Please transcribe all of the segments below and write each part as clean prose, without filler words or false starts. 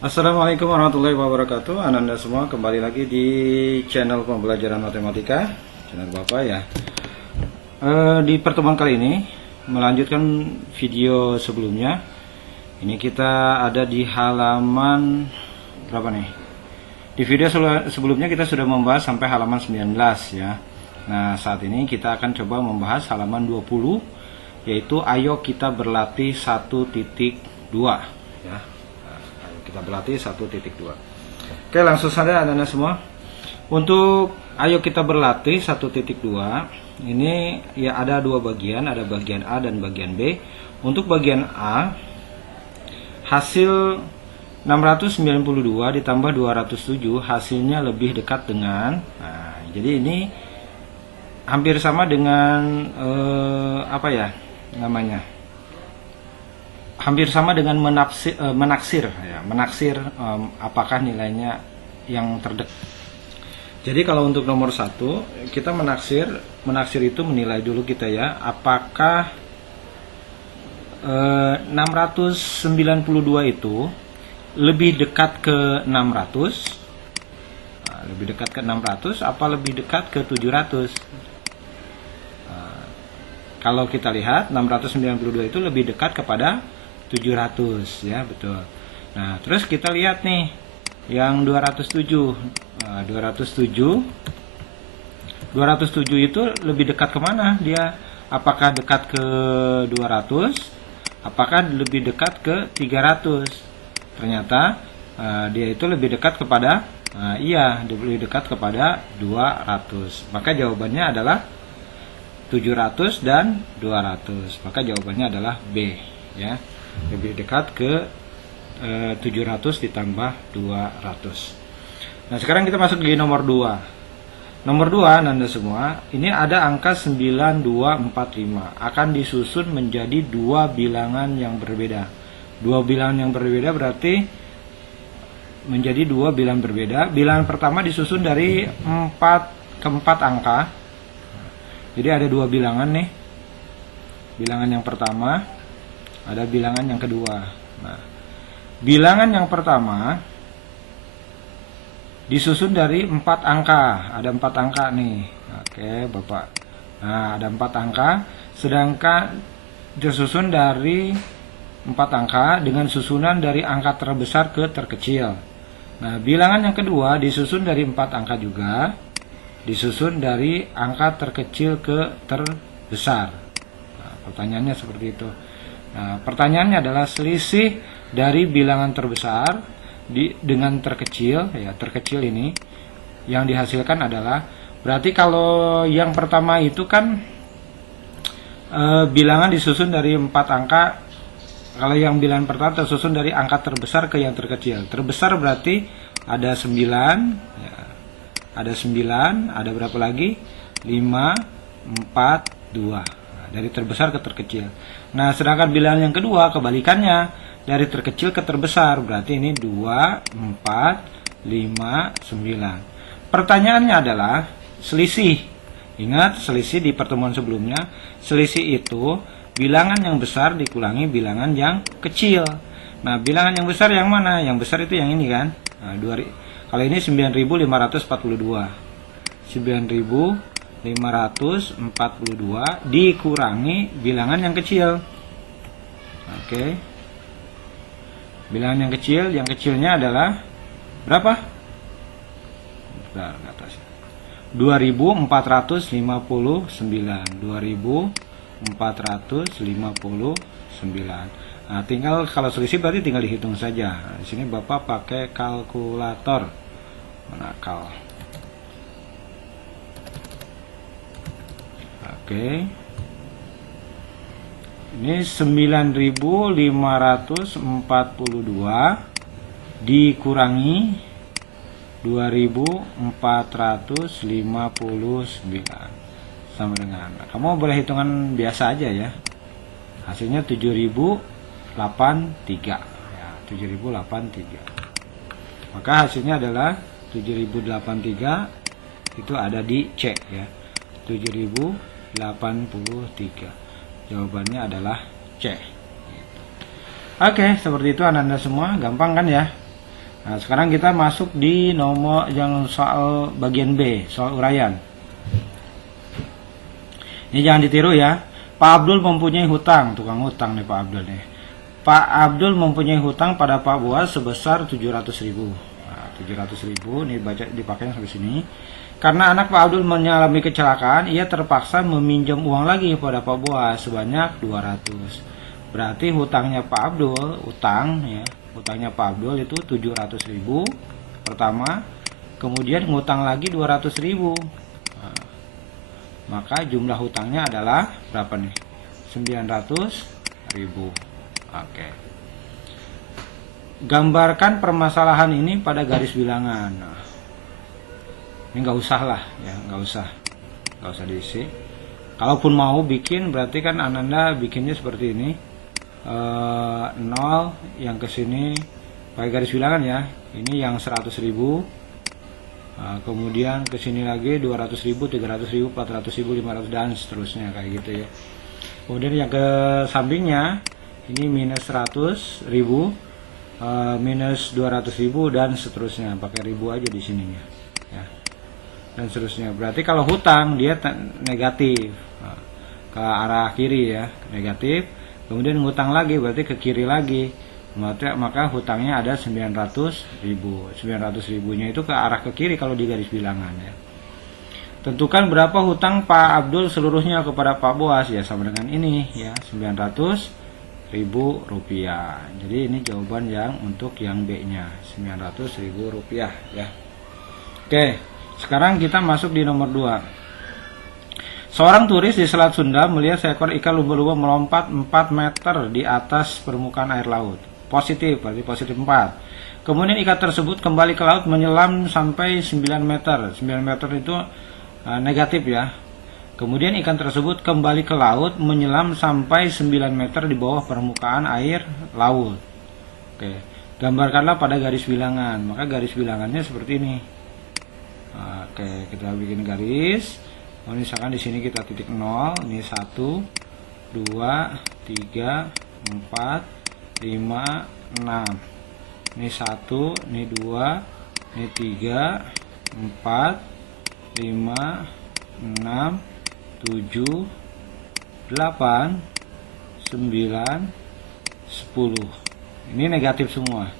Assalamualaikum warahmatullahi wabarakatuh. Ananda semua kembali lagi di channel pembelajaran matematika, channel Bapak ya. Di pertemuan kali ini melanjutkan video sebelumnya. Ini kita ada di halaman berapa nih? Di video sebelumnya kita sudah membahas sampai halaman 19 ya. Nah, saat ini kita akan coba membahas halaman 20, yaitu ayo kita berlatih 1.2 ya. Kita berlatih 1.2. Oke, langsung saja anak-anak semua. Untuk ayo kita berlatih 1.2 ini ya ada dua bagian, ada bagian A dan bagian B. Untuk bagian A, hasil 692 ditambah 207 hasilnya lebih dekat dengan, jadi ini hampir sama dengan apa ya namanya, hampir sama dengan menaksir apakah nilainya yang terdekat. Jadi kalau untuk nomor 1 kita menaksir itu menilai dulu kita ya, apakah 692 itu lebih dekat ke 600, lebih dekat ke 600 apa lebih dekat ke 700. Kalau kita lihat 692 itu lebih dekat kepada 700 ya, betul. Nah, terus kita lihat nih yang 207. 207 itu lebih dekat kemana dia? Apakah dekat ke 200? Apakah lebih dekat ke 300? Ternyata dia itu lebih dekat kepada lebih dekat kepada 200. Maka jawabannya adalah 700 dan 200. Maka jawabannya adalah B ya. Lebih dekat ke 700 ditambah 200. Nah, sekarang kita masuk di nomor 2. Nomor 2 Anda semua, ini ada angka 9245 akan disusun menjadi dua bilangan yang berbeda. Dua bilangan yang berbeda berarti menjadi dua bilangan berbeda. Bilangan pertama disusun dari 4 ke 4 angka. Jadi ada dua bilangan nih. Bilangan yang pertama, ada bilangan yang kedua. Nah, bilangan yang pertama disusun dari 4 angka. Ada 4 angka nih. Oke, Bapak. Nah, ada 4 angka. Sedangkan disusun dari 4 angka dengan susunan dari angka terbesar ke terkecil. Nah, bilangan yang kedua disusun dari 4 angka juga. Disusun dari angka terkecil ke terbesar. Nah, pertanyaannya seperti itu. Nah, pertanyaannya adalah selisih dari bilangan terbesar dengan terkecil, ya terkecil ini yang dihasilkan adalah, berarti kalau yang pertama itu kan bilangan disusun dari 4 angka. Kalau yang bilangan pertama tersusun dari angka terbesar ke yang terkecil. Terbesar berarti ada 9, ya, ada 9, ada berapa lagi? 5, 4, 2. Dari terbesar ke terkecil. Nah, sedangkan bilangan yang kedua kebalikannya, dari terkecil ke terbesar, berarti ini 2, 4, 5, 9. Pertanyaannya adalah selisih. Ingat selisih di pertemuan sebelumnya, selisih itu bilangan yang besar dikurangi bilangan yang kecil. Nah, bilangan yang besar yang mana? Yang besar itu yang ini kan. Nah, kalau ini 9.542. 9.542 dikurangi bilangan yang kecil. Oke. Bilangan yang kecilnya adalah berapa? Bentar, ke atas. 2.459. 2.459. Nah, tinggal kalau selisih berarti tinggal dihitung saja. Nah, di sini Bapak pakai kalkulator. Menakal. Oke. Ini 9.542 dikurangi 2.459 sama dengan, kamu boleh hitungan biasa aja ya. Hasilnya 7.083 ya, 7.083. Maka hasilnya adalah 7.083, itu ada di C ya. 7.083. Jawabannya adalah C. Oke, seperti itu anak-anak semua, gampang kan ya? Nah, sekarang kita masuk di nomor yang soal bagian B, soal uraian. Ini jangan ditiru ya. Pak Abdul mempunyai hutang, tukang hutang nih Pak Abdul nih. Pak Abdul mempunyai hutang pada Pak Boas sebesar 700.000. Nah, 700.000 ini baca dipakai sampai sini. Karena anak Pak Abdul mengalami kecelakaan, ia terpaksa meminjam uang lagi pada Pak Boas sebanyak 200. Berarti hutangnya Pak Abdul, hutangnya Pak Abdul itu 700.000 pertama, kemudian ngutang lagi 200.000. Nah, maka jumlah hutangnya adalah berapa nih? 900.000. Oke. Gambarkan permasalahan ini pada garis bilangan. Nah, ini nggak usah lah ya, nggak usah diisi. Kalaupun mau bikin, berarti kan Ananda bikinnya seperti ini. 0 yang ke sini pakai garis bilangan ya. Ini yang 100.000. Nah, kemudian ke sini lagi 200.000, 300.000, 400.000, 500 dan seterusnya kayak gitu ya. Kemudian yang ke sampingnya ini minus 100.000, minus 200.000 dan seterusnya, pakai ribu aja di sininya ya. Dan seterusnya. Berarti kalau hutang dia negatif. Nah, ke arah kiri ya, negatif. Kemudian ngutang lagi berarti ke kiri lagi. Maka hutangnya ada 900.000. 900.000-nya itu ke arah ke kiri kalau di garis bilangan ya. Tentukan berapa hutang Pak Abdul seluruhnya kepada Pak Boas ya, sama dengan ini ya, 900.000 rupiah. Jadi ini jawaban yang untuk yang B-nya, 900.000 rupiah ya. Oke, sekarang kita masuk di nomor 2. Seorang turis di Selat Sunda melihat seekor ikan lumba-lumba melompat 4 meter di atas permukaan air laut. Positif, berarti positif 4. Kemudian ikan tersebut kembali ke laut menyelam sampai 9 meter. 9 meter itu negatif ya. Kemudian ikan tersebut kembali ke laut menyelam sampai 9 meter di bawah permukaan air laut. Oke, gambarkanlah pada garis bilangan. Maka garis bilangannya seperti ini. Oke, kita bikin garis. Misalkan di sini kita titik 0, ini 1, 2, 3, 4, 5, 6. Ini 1, ini 2, ini 3, 4, 5, 6, 7, 8, 9, 10. Ini negatif semua.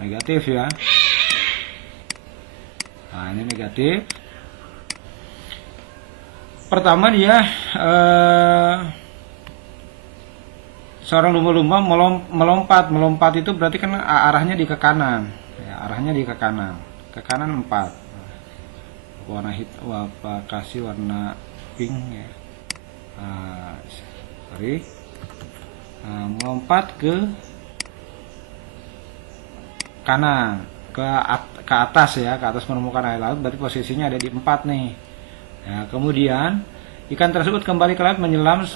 Negatif ya. Nah, ini negatif. Pertama dia seorang lumba-lumba melompat itu berarti kan arahnya di ke kanan ya, arahnya di ke kanan 4. Warna hitam kasih warna pink ya. Melompat ke kanan ke atas ya, ke atas permukaan air laut, berarti posisinya ada di 4 nih. Ya, kemudian ikan tersebut kembali ke laut menyelam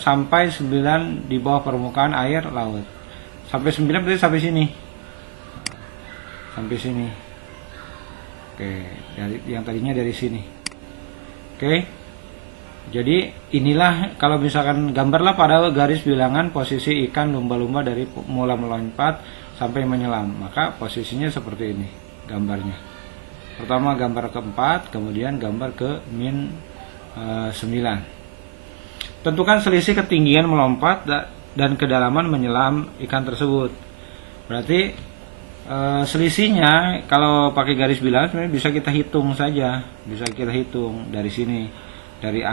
sampai 9 di bawah permukaan air laut. Sampai 9 berarti sampai sini. Sampai sini. Oke, yang tadinya dari sini. Oke. Jadi inilah kalau misalkan gambarlah pada garis bilangan posisi ikan lumba-lumba dari mulai melompat sampai menyelam. Maka posisinya seperti ini gambarnya. Pertama gambar ke-4, kemudian gambar ke -9. Tentukan selisih ketinggian melompat dan kedalaman menyelam ikan tersebut. Berarti selisihnya kalau pakai garis bilangan sebenarnya bisa kita hitung saja. Bisa kita hitung dari sini. Dari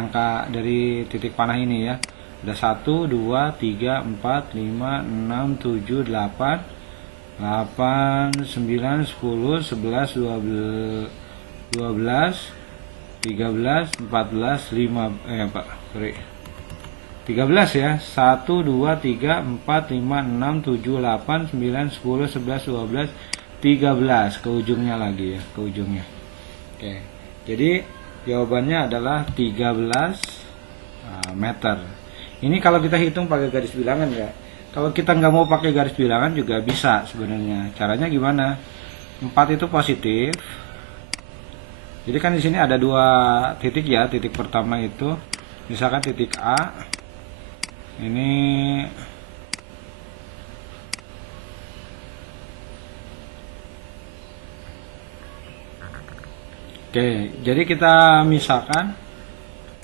titik panah ini ya. Ada 1, 2, 3, 4, 5, 6, 7, 8, 8, 9, 10, 11, 12, 13, 14, 13 ya. 1, 2, 3, 4, 5, 6, 7, 8, 9, 10, 11, 12, 13 ke ujungnya lagi ya, ke ujungnya. Oke. Jadi jawabannya adalah 13 meter. Ini kalau kita hitung pakai garis bilangan ya. Kalau kita nggak mau pakai garis bilangan juga bisa sebenarnya. Caranya gimana? 4 itu positif. Jadi kan di sini ada 2 titik ya. Titik pertama itu misalkan titik A. Ini Oke, jadi kita misalkan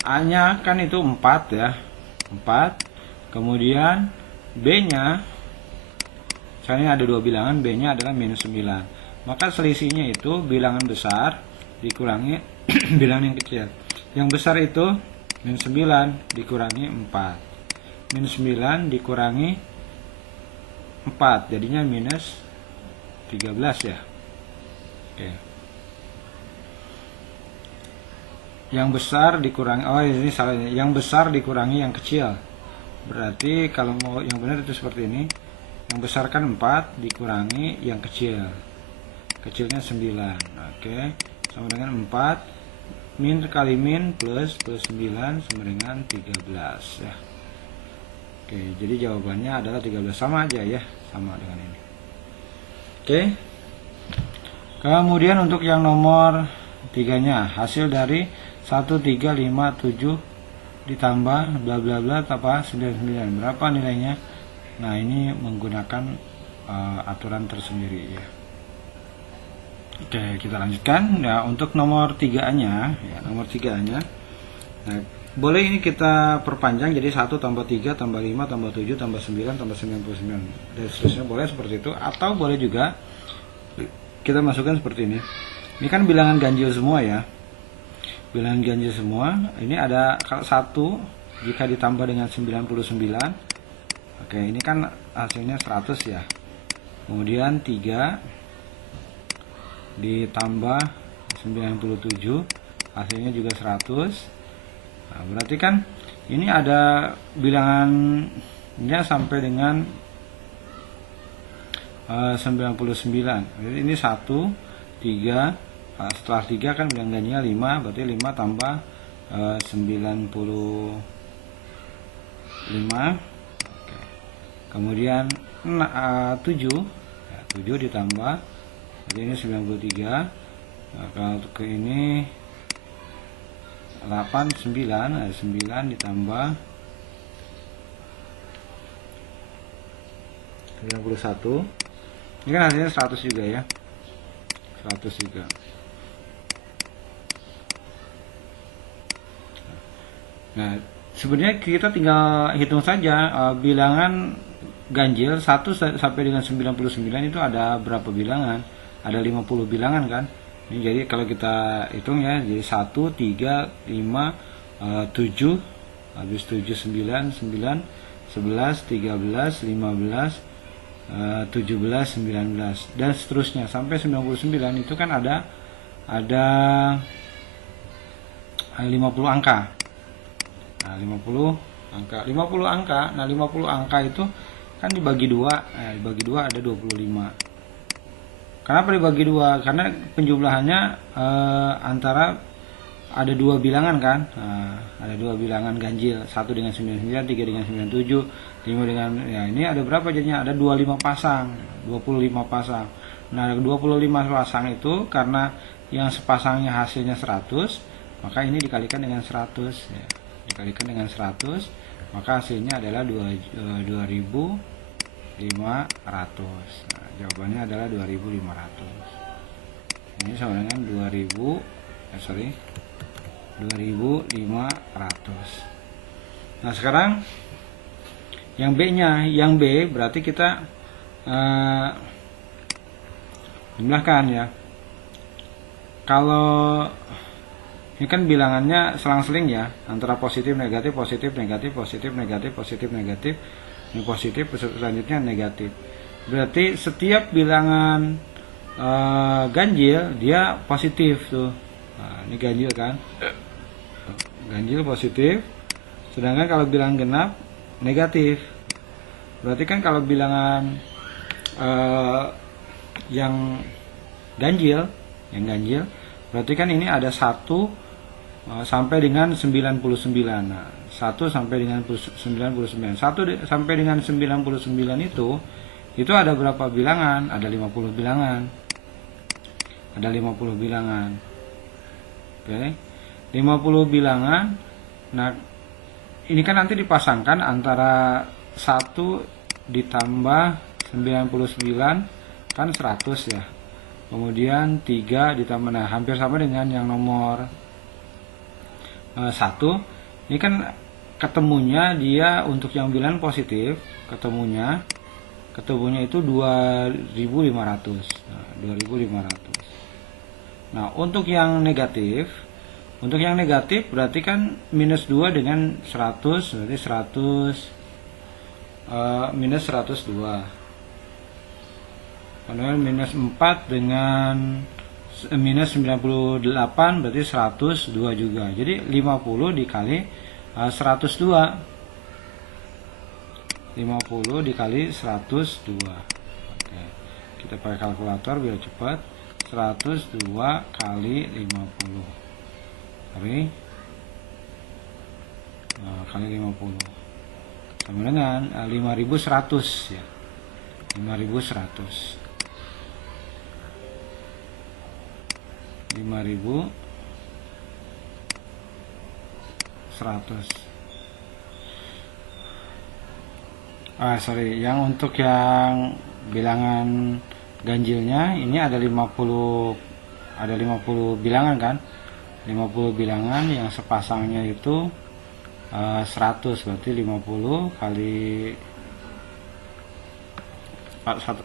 A-nya kan itu 4 ya. 4. Kemudian B-nya, misalnya ada dua bilangan, B-nya adalah minus 9. Maka selisihnya itu bilangan besar dikurangi bilangan yang kecil. Yang besar itu minus 9 dikurangi 4. Minus 9 dikurangi 4, jadinya minus 13 ya. Oke. Yang besar dikurangi, oh ini salah, yang besar dikurangi yang kecil. Berarti kalau mau yang benar itu seperti ini. Yang besar kan 4 dikurangi yang kecil. Kecilnya 9. Oke. Sama dengan 4 min kali min plus 9 sama dengan 13 ya. Oke, jadi jawabannya adalah 13, sama aja ya, sama dengan ini. Oke. Kemudian untuk yang nomor 3-nya, hasil dari 1, 3, 5, 7 ditambah bla bla bla apa 99, berapa nilainya? Nah, ini menggunakan aturan tersendiri ya. Oke, kita lanjutkan ya. Untuk nomor 3-nya ya, nomor 3-nya, nah, boleh ini kita perpanjang jadi 1 tambah 3 tambah 5 tambah 7 tambah 9 tambah 99 dan seterusnya, boleh seperti itu. Atau boleh juga kita masukkan seperti ini. Ini kan bilangan ganjil semua ya. Bilangan ganjil semua. Ini ada kalau 1 jika ditambah dengan 99. Oke, ini kan hasilnya 100 ya. Kemudian 3 ditambah 97, hasilnya juga 100. Nah, berarti kan ini ada bilangannya sampai dengan 99. Jadi ini 1, 3, setelah 3 kan bilang ganjilnya 5, berarti 5 tambah 95. Oke. Kemudian 7 ya, 7 ditambah, jadi ini 93. Nah, kalau ke ini 8, 9, 9 ditambah 91. Ini kan hasilnya 100 juga ya. 100 juga. Nah, sebenarnya kita tinggal hitung saja bilangan ganjil 1 sampai dengan 99 itu ada berapa bilangan? Ada 50 bilangan kan? Ini jadi kalau kita hitung ya, jadi 1, 3, 5, 7, habis 7, 9, 9, 11, 13, 15, 17, 19 dan seterusnya sampai 99. Itu kan ada 50 angka. Nah, 50 angka. Nah, 50 angka itu kan dibagi 2. Dibagi 2 ada 25. Kenapa dibagi 2? Karena penjumlahannya antara ada 2 bilangan kan. Nah, ada 2 bilangan ganjil, 1 dengan 99, 3 dengan 97, 5 dengan, ya ini ada berapa jadinya? Ada 25 pasang, 25 pasang. Nah, 25 pasang itu karena yang sepasangnya hasilnya 100, maka ini dikalikan dengan 100 ya. Dikalikan dengan 100, maka hasilnya adalah 2500. Nah, jawabannya adalah 2500. Ini sama dengan 2500. Nah, sekarang yang B-nya, yang B berarti kita jumlahkan ya. Kalau ini kan bilangannya selang-seling ya, antara positif negatif positif negatif positif negatif positif negatif, ini positif, selanjutnya negatif. Berarti setiap bilangan ganjil dia positif tuh. Nah, ini ganjil kan, ganjil positif. Sedangkan kalau bilangan genap negatif. Berarti kan kalau bilangan yang ganjil, berarti kan ini ada 1 sampai dengan 99. Nah, 1 sampai dengan 99. 1 sampai dengan 99 itu ada berapa bilangan? Ada 50 bilangan. Ada 50 bilangan. Oke. 50 bilangan. Nah, ini kan nanti dipasangkan antara 1 ditambah 99 kan 100 ya. kemudian 3 ditambah, nah hampir sama dengan yang nomor 1. Ini kan ketemunya dia untuk yang bilangan positif, ketemunya itu 2500. Nah, 2500. Nah, untuk yang negatif berarti kan minus 2 dengan 100, berarti 100 minus 102. Kemudian minus 4 dengan minus 98 berarti 102 juga. Jadi 50 dikali 102. 50 dikali 102. Oke. Kita pakai kalkulator biar cepat. 102 kali 50. Kali 50. Sama dengan 5100 ya. 5100. 5100. Yang untuk yang bilangan ganjilnya ini ada 50 bilangan kan. 50 bilangan yang sepasangnya itu 100, berarti 50 kali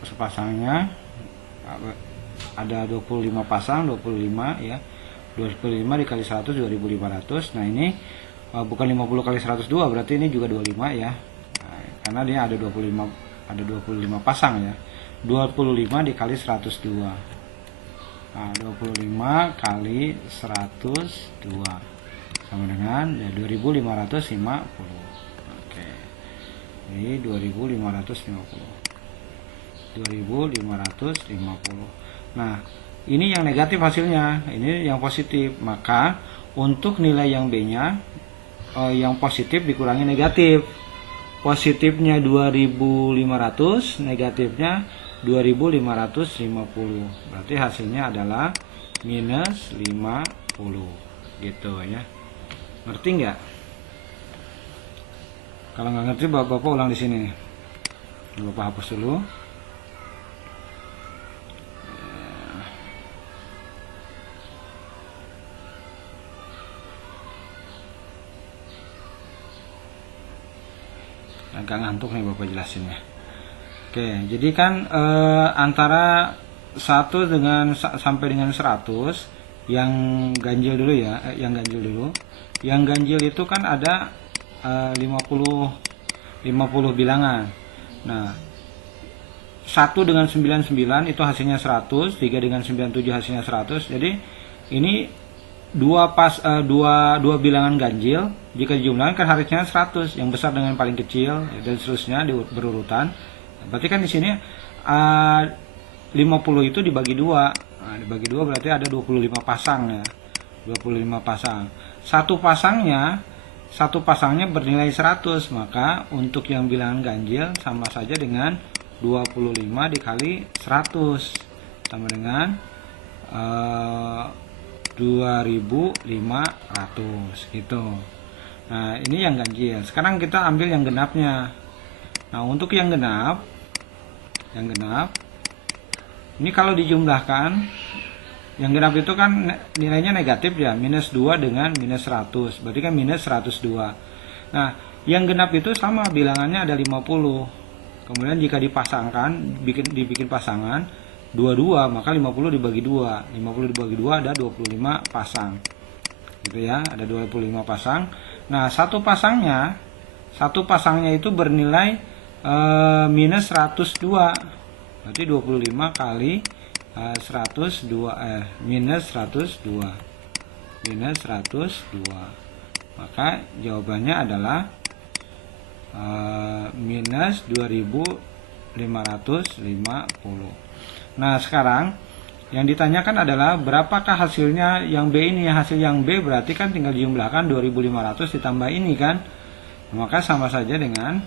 sepasangnya ada 25 pasang, 25 ya. 25 dikali 100 2500. Nah, ini bukan 50 kali 102, berarti ini juga 25 ya. Nah, karena dia ada 25 pasang ya. 25 dikali 102. Nah, 25 kali 102 sama dengan ya 2550. Oke. Ini 2550. 2550. Nah, ini yang negatif hasilnya, ini yang positif. Maka untuk nilai yang B-nya yang positif dikurangi negatif. Positifnya 2500, negatifnya 2550. Berarti hasilnya adalah minus 50 gitu ya. Ngerti nggak? Kalau nggak ngerti Bapak ulang di sini nih. Bapak hapus dulu. Agak ngantuk nih Bapak jelasinnya. Oke, jadi kan antara 1 dengan sampai dengan 100 yang ganjil dulu ya, yang ganjil dulu. Yang ganjil itu kan ada 50 bilangan. Nah, 1 dengan 99 itu hasilnya 100, 3 dengan 97 hasilnya 100. Jadi ini dua bilangan ganjil jika dijumlahkan kan harusnya 100, yang besar dengan paling kecil dan seterusnya berurutan. Berarti kan di sini 50 itu dibagi 2. Nah, dibagi 2 berarti ada 25 pasang ya. 25 pasang. Satu pasangnya bernilai 100, maka untuk yang bilangan ganjil sama saja dengan 25 dikali 100 sama dengan 2500 gitu. Nah, ini yang ganjil. Sekarang kita ambil yang genapnya. Nah, untuk yang genap ini kalau dijumlahkan, yang genap itu kan nilainya negatif ya, minus 2 dengan minus 100, berarti kan minus 102. Nah, yang genap itu sama bilangannya ada 50. Kemudian jika dipasangkan, dibikin pasangan 22, maka 50 dibagi 2. 50 dibagi 2 ada 25 pasang. Gitu ya, ada 25 pasang. Nah, satu pasangnya itu bernilai minus 102. Berarti 25 kali 102 minus 102. Minus 102. Maka jawabannya adalah minus 2550. Nah, sekarang yang ditanyakan adalah berapakah hasilnya yang B ini. Hasil yang B berarti kan tinggal dijumlahkan 2500 ditambah ini kan. Maka sama saja dengan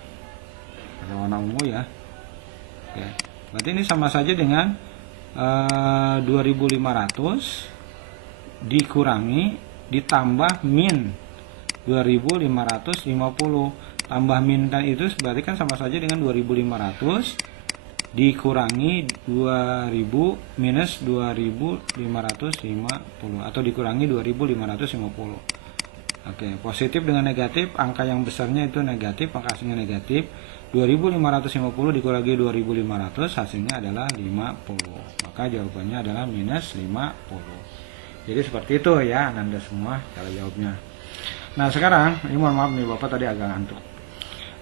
warna ungu ya. Oke. Berarti ini sama saja dengan 2500 dikurangi ditambah min 2550. Tambah min kan itu berarti kan sama saja dengan 2500 dikurangi 2000 minus 2550 atau dikurangi 2550. Oke, positif dengan negatif, angka yang besarnya itu negatif, maka hasilnya negatif. 2550 dikurangi 2500 hasilnya adalah 50. Maka jawabannya adalah minus 50. Jadi seperti itu ya Ananda semua cara jawabnya. Nah sekarang, ini mohon maaf nih Bapak tadi agak ngantuk.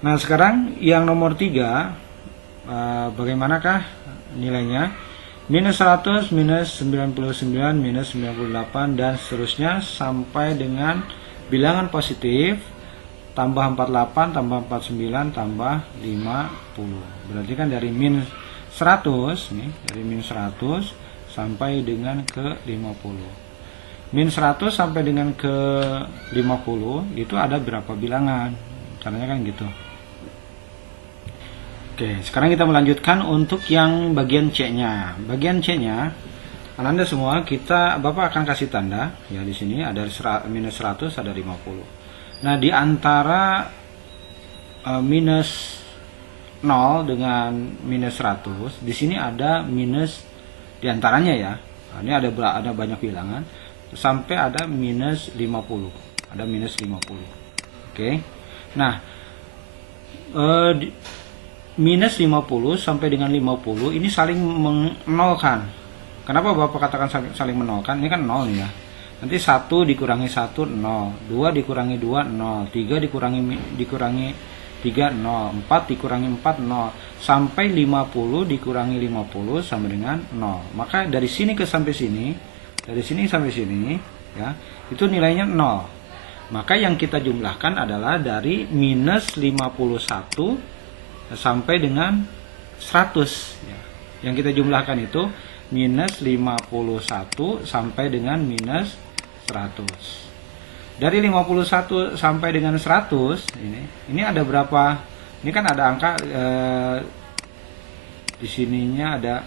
Nah sekarang yang nomor 3, bagaimanakah nilainya? Minus 100, minus 99, minus 98 dan seterusnya sampai dengan bilangan positif tambah 48, tambah 49, tambah 50. Berarti kan dari min 100 nih, dari min 100 sampai dengan ke 50. Min 100 sampai dengan ke 50 itu ada berapa bilangan? Caranya kan gitu. Oke, sekarang kita melanjutkan untuk yang bagian C-nya. Bagian C-nya, Ananda semua, Bapak akan kasih tanda ya di sini ada minus 100, ada 50. Nah, di antara minus 0 dengan minus 100, di sini ada minus di antaranya ya. Nah, ini ada banyak bilangan sampai ada minus 50. Ada minus 50. Oke. Nah, minus 50 sampai dengan 50 ini saling menolkan. Kenapa Bapak katakan saling menolkan? Ini kan 0 nih ya. Nanti 1 dikurangi 1 0, 2 dikurangi 2 0, 3 dikurangi 3 0, 4 dikurangi 4 0, sampai 50 dikurangi 50 sama dengan 0. Maka dari sini ke sampai sini, dari sini sampai sini ya, itu nilainya 0. Maka yang kita jumlahkan adalah dari minus 51 sampai dengan 100 ya. Yang kita jumlahkan itu minus 51 sampai dengan minus 100. Dari 51 sampai dengan 100 ini ada berapa? Ini kan ada angka di sininya ada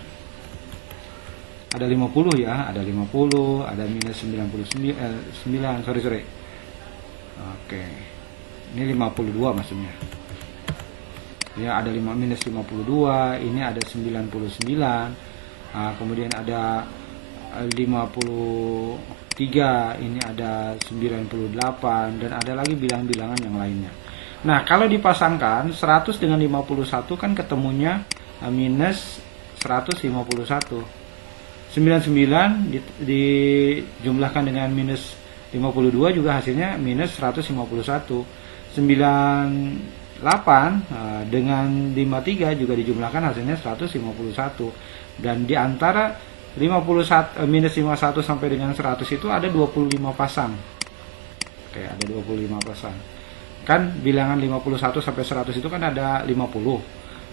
50 ya, ada 50, ada minus 99, sorry. Oke. Ini 52 maksudnya. Ya, ada minus 52, ini ada 99, kemudian ada 53, ini ada 98, dan ada lagi bilangan-bilangan yang lainnya. Nah, kalau dipasangkan 100 dengan 51 kan ketemunya minus 151. 99 dijumlahkan dengan minus 52 juga hasilnya minus 151. 8 dengan 53 juga dijumlahkan hasilnya 151. Dan di antara 51 minus 51 sampai dengan 100 itu ada 25 pasang. Oke, ada 25 pasang. Kan bilangan 51 sampai 100 itu kan ada 50.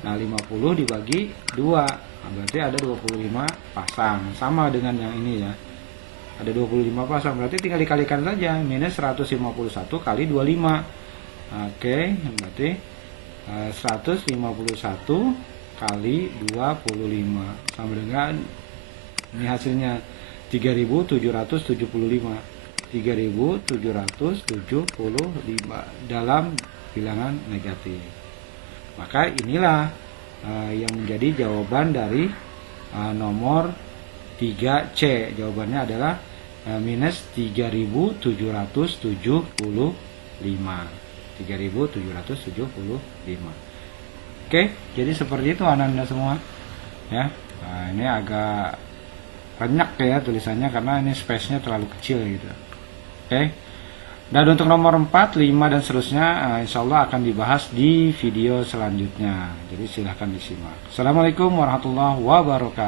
Nah, 50 dibagi 2. Nah, berarti ada 25 pasang. Sama dengan yang ini ya. Ada 25 pasang, berarti tinggal dikalikan saja. Minus 151 kali 25. Oke, berarti 151 kali 25 sama dengan ini hasilnya 3775. 3775 dalam bilangan negatif. Maka inilah yang menjadi jawaban dari nomor 3C. Jawabannya adalah minus 3775. 3775. Oke, jadi seperti itu Ananda semua ya. Nah, ini agak banyak ya tulisannya karena ini space-nya terlalu kecil gitu. Oke. Dan untuk nomor 4, 5 dan seterusnya insya Allah akan dibahas di video selanjutnya. Jadi silahkan disimak. Assalamualaikum warahmatullahi wabarakatuh.